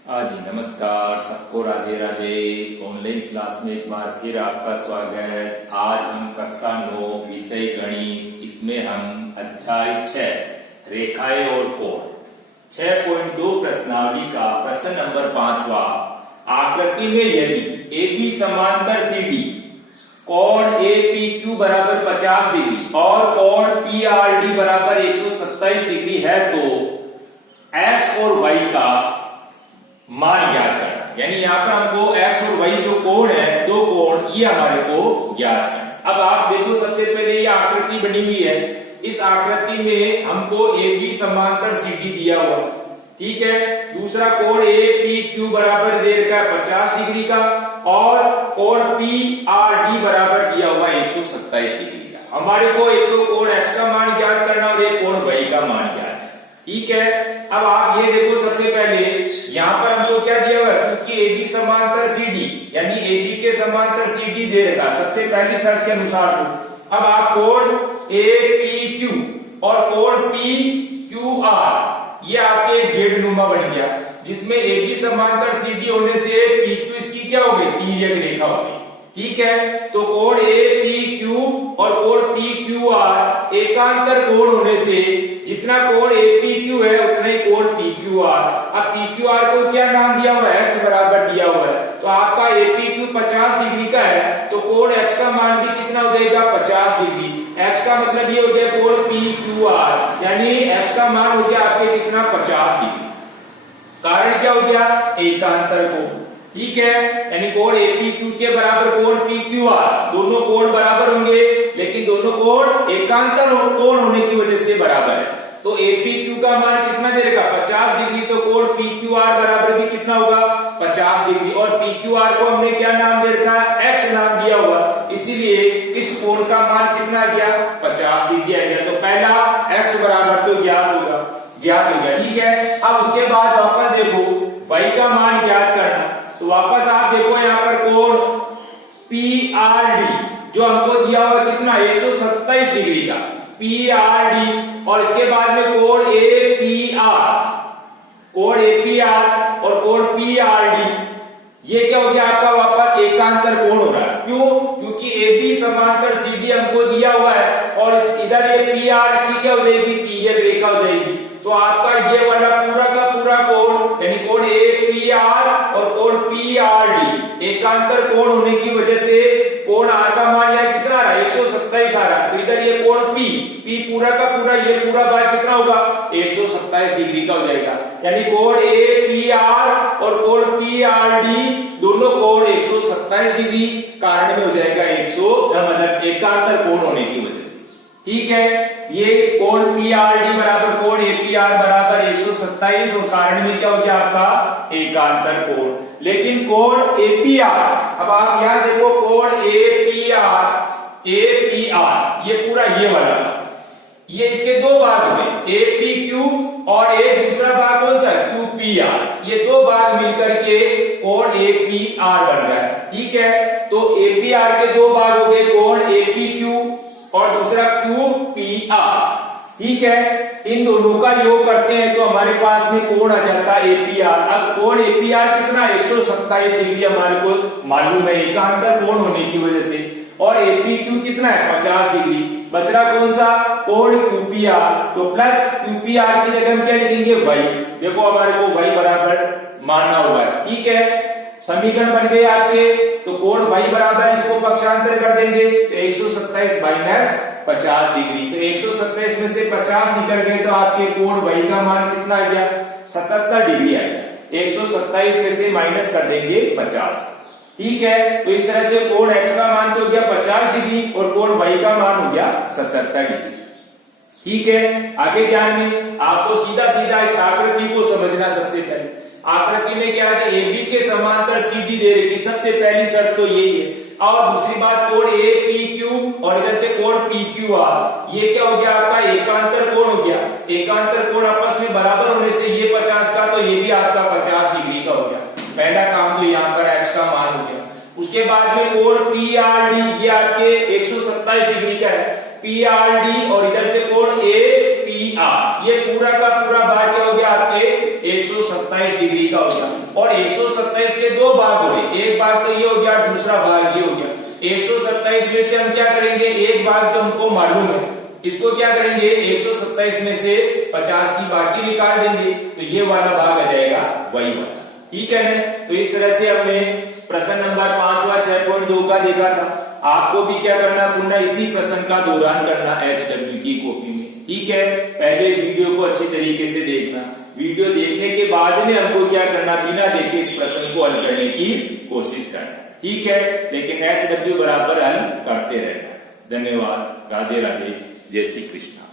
जी नमस्कार सबको, Radhe Radhe. Online class में एक बार फिर आपका स्वागत। आज हम कक्षा 9 विषय गणित, इसमें हम अध्याय 6 रेखाएं और कोण 6.2 प्रश्नावली का प्रश्न नंबर 5वां। आकृति में यदि AB समांतर CD, कोण APQ बराबर 50 डिग्री और कोण PRD बराबर 127 डिग्री है तो X और Y का मान ज्ञात करना। यानी यहाँ पर हमको x और y जो कोण है, दो कोण, ये हमारे को ज्ञात करना। अब आप देखो, सबसे पहले ये आकृति बनी हुई है। इस आकृति में हमको AB समांतर CD दिया हुआ, ठीक है। दूसरा कोण APQ बराबर दे रखा है 50 डिग्री का और कोण PRD बराबर दिया हुआ 127 डिग्री का। हमारे को एक तो कोण x का मान ज्ञात करना और एक कोण y का मान ज्ञात करना, ठीक है। अब आप ये देखो, सबसे पहले यहाँ पर हमको क्या दिया हुआ है, क्योंकि AB समांतर CD, यानी AB के समांतर CD दे रखा सबसे पहली शर्त के अनुसार। तो अब आप कोण APQ और कोण PQR, ये आपके जेड नुमा बन गया, जिसमें AB समांतर CD होने से PQ इसकी क्या हो गई, तिर्यक रेखा हो गई, ठीक है। तो कोण APQ और कोण PQR एकांतर कोण होने से जितना कोण APQ है उतना ही कोण PQR। अब PQR को क्या नाम दिया हुआ है, x बराबर दिया हुआ है। तो आपका APQ 50 डिग्री का है तो कोण x का मान भी कितना हो जाएगा, 50 डिग्री। x का मतलब ये हो गया कोण PQR, यानी x का मान हो गया आपके कितना, 50 डिग्री। कारण क्या हो गया, एकांतर कोण, ठीक है। यानी कोण APQ के बराबर कोण PQR, दोनों कोण बराबर होंगे, लेकिन दोनों कोण एकांतर कोण होने की वजह से बराबर है। तो APQ का मान कितना दे रखा, 50 डिग्री, तो कोण PQR बराबर भी कितना होगा, 50 डिग्री। और PQR को हमने क्या नाम दे रखा है, x नाम दिया हुआ, इसीलिए इस कोण का मान कितना आ गया, 50 डिग्री आ गया। तो पहला x बराबर तो ज्ञात हो गया, ठीक है। अब उसके बाद वापस देखो y का मान ज्ञात करना। तो वापस आप देखो यहाँ पर कोण PRD जो हमको दिया हुआ कितना, 127 डिग्री का PRD, और इसके बाद में कोण APR और कोण PRD, ये क्या हो गया आपका, वापस एकांतर कोण हो रहा है। क्यों, क्योंकि AB समांतर CD हमको दिया हुआ है और इधर ये PR, इसकी क्या हो जाएगी, तिर्यक रेखा हो जाएगी। तो आपका ये वाला पूरा का पूरा कोण, यानी कोण APR और कोण PRD एकांतर कोण होने की वजह से कोण R का मान यहाँ कितना आ रहा है, 127 आ रहा है। तो इधर ये कोण P पूरा का पूरा, ये पूरा भाग कितना होगा, 127 डिग्री का हो जाएगा। यानी कोण APR और कोण PRD दोनों कोण 127 डिग्री कारण में हो जाएगा 100, मतलब एकांतर कोण होने की वजह से, ठीक है। ये कोण PRD बराबर कोण APR बराबर 127 और कारण में क्या हो गया आपका, एकांतर कोण। लेकिन कोण APR, अब आप यहां देखो कोण APR ये पूरा ये वाला, ये इसके दो भाग हो गए, APQ और एक दूसरा भाग कौन सा, QPR। ये दो भाग मिलकर के कोण APR बन रहा है, ठीक है। तो APR के दो भाग हो गए, कोण APQ और दूसरा QPR, ठीक है। इन दोनों का योग करते हैं तो हमारे पास में कोण आ जाता है APR। अब कोण APR कितना, 127 डिग्री हमारे को मालूम है एकांतर कोण होने की वजह से, और APQ कितना है, 50 डिग्री। बच रहा कौन सा, कोण QPR। तो प्लस QPR की जगह हम क्या लिखेंगे, y। देखो हमारे को y बराबर मानना होगा, ठीक है। समीकरण बन गए आपके, तो कोण y बराबर, इसको पक्षांतर कर देंगे तो 127 माइनस 50 डिग्री। तो 127 में से 50 निकल गए तो आपके कोण y का मान कितना आ गया, 77 डिग्री आ गया। 127 में से माइनस कर देंगे 50, ठीक है। तो इस तरह से कोण x का मान तो हो गया 50 डिग्री और कोण y का मान हो गया 77 डिग्री, ठीक है। आगे ध्यान में आपको सीधा सीधा इस आकृति को समझना। सबसे पहले आकृति में क्या है, AB के समांतर CD दे रखी, सबसे पहली शर्त तो यही है। और दूसरी बात, कोण APQ और इधर से कोण PQR, ये क्या हो गया आपका, एकांतर कोण हो गया। एकांतर कोण आपस में बराबर होने से ये 50 का तो ये भी आपका 50 डिग्री का हो गया। पहला काम तो यहाँ पर x का मान हो गया। उसके बाद में कोण PRD, ये आपके 127 डिग्री का है, PRD, और इधर से कोण APR, ये पूरा का पूरा भाग क्या हो गया आपके 127 127 डिग्री का हो गया। और 127 के दो भाग हो गए, एक भाग तो ये हो गया, दूसरा भाग ये हो गया। 127 में से हम क्या करेंगे, एक भाग जो हमको मालूम है इसको क्या करेंगे, 127 में से 50 की बाकी निकाल देंगे, तो ये वाला भाग आ जाएगा वही वाला। ठीक है ना। तो इस तरह से हमने प्रश्न नंबर 5 व 6.2 का देखा था। आपको भी क्या करना, पुनः इसी प्रश्न का दोहरान करना HW की कॉपी में। ठीक है, पहले वीडियो को अच्छी तरीके से देखना, वीडियो देखने के बाद में हमको क्या करना, बिना देखे इस प्रश्न को हल करने की कोशिश करना। ठीक है, लेकिन HW बराबर हल करते रहना। धन्यवाद। राधे राधे। जय श्री कृष्ण।